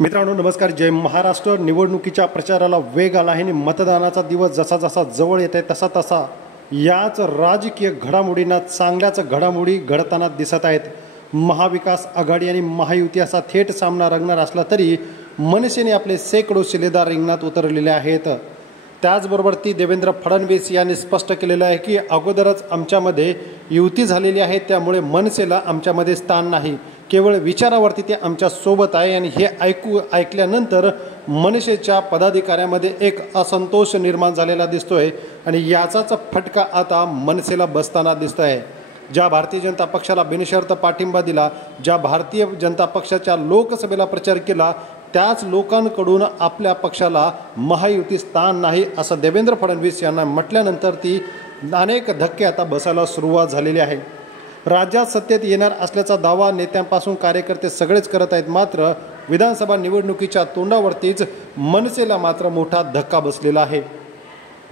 मित्रांनो नमस्कार। जय महाराष्ट्र। निवडणुकीच्या प्रचाराला वेग आला आहे आणि मतदानाचा दिवस जसा जसा जवळ येत आहे तसा तसा याच राजकीय घडामोडींना चांगल्याच घडामोडी घडताना दिसत आहेत। महाविकास आघाडी आणि महायुती असा थेट सामना रंगणार असला तरी मनसेने आपले शेकडो शिलेदार रिंगणात उतरलेले आहेत। त्याचबरोबर ती देवेंद्र फडणवीस यांनी स्पष्ट केलेलं आहे की अगोदरच आमच्यामध्ये युती झालेली आहे, त्यामुळे मनसेला आमच्यामध्ये स्थान नाही, केवळ विचारावरती ते आमच्या सोबत आहे। आणि हे ऐकल्यानंतर मनसेच्या पदाधिकाऱ्यांमध्ये एक असंतोष निर्माण झालेला दिसतोय आणि याचाच फटका आता मनसेला बसताना दिसतोय। ज्या भारतीय जनता पक्षाला बिनशर्त पाठिंबा दिला, ज्या भारतीय जनता पक्षाच्या लोकसभेला प्रचार केला, त्याच लोकांकडून आपल्या पक्षाला महायुती स्थान नाही असं देवेंद्र फडणवीस यांना म्हटल्यानंतर ती अनेक धक्के आता बसायला सुरुवात झालेली आहे। राज्यात सत्तेत येणार असल्याचा दावा नेत्यांपासून कार्यकर्ते सगळेच करत आहेत, मात्र विधानसभा निवडणुकीच्या तोंडावरतीच मनसेला मात्र मोठा धक्का बसलेला आहे।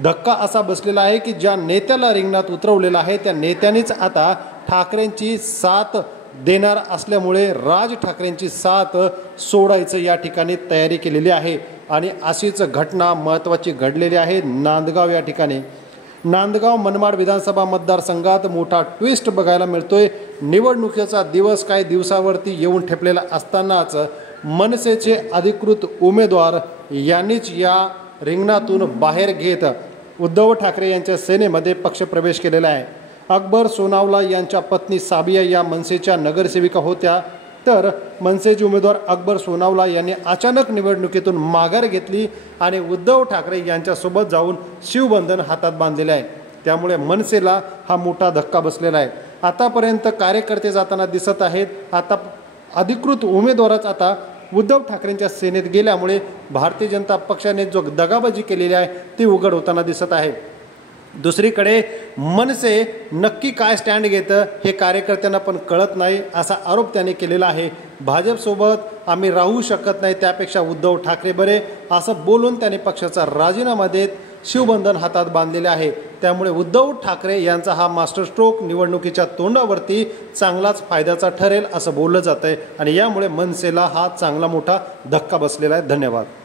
धक्का असा बसलेला आहे की ज्या नेत्याला रिंगणात उतरवलेला आहे त्या नेत्यानेच आता ठाकरेंची साथ देणार असल्यामुळे राज ठाकरेंची साथ सोडायचं या ठिकाणी तयारी केलेली आहे। आणि अशीच घटना महत्त्वाची घडलेली आहे नांदगाव या ठिकाणी। नांदगाव मनमाड विधानसभा मतदारसंघात मोठा ट्विस्ट बघायला मिळतोय। निवडणुकीचा दिवस काही दिवसावरती येऊन ठेपलेला असतानाच मनसेचे अधिकृत उमेदवार यांनीच या रिंगणातून बाहेर घेत उद्धव ठाकरे यांच्या सेनेमध्ये पक्षप्रवेश केलेला आहे। अकबर सोनावला यांच्या पत्नी साबिया या मनसेच्या नगरसेविका होत्या, तर मनसेचे उमेदवार अकबर सोनावला यांनी अचानक निवडणुकीतून माघार घेतली आणि उद्धव ठाकरे यांच्यासोबत जाऊन शिवबंधन हातात बांधलेले आहे। त्यामुळे मनसेला हा मोठा धक्का बसलेला आहे। आतापर्यंत कार्यकर्ते जाताना दिसत आहेत, आता अधिकृत उमेदवारच आता उद्धव ठाकरेंच्या सेनेत गेल्यामुळे भारतीय जनता पक्षाने जो दगाबाजी केलेली आहे ती उघड होताना दिसत आहे। दुसरीकडे मनसे नक्की काय स्टँड घेतं हे कार्यकर्त्यांना पण कळत नाही असा आरोप त्याने केलेला आहे। भाजपसोबत आम्ही राहू शकत नाही, त्यापेक्षा उद्धव ठाकरे बरे असं बोलून त्याने पक्षाचा राजीनामा देत शिवबंधन हातात बांधलेले आहे। त्यामुळे उद्धव ठाकरे यांचा हा मास्टर स्ट्रोक निवडणुकीच्या तोंडावरती चांगलाच फायद्याचा ठरेल असं बोललं जात आहे आणि यामुळे मनसेला हा चांगला मोठा धक्का बसलेला आहे। धन्यवाद।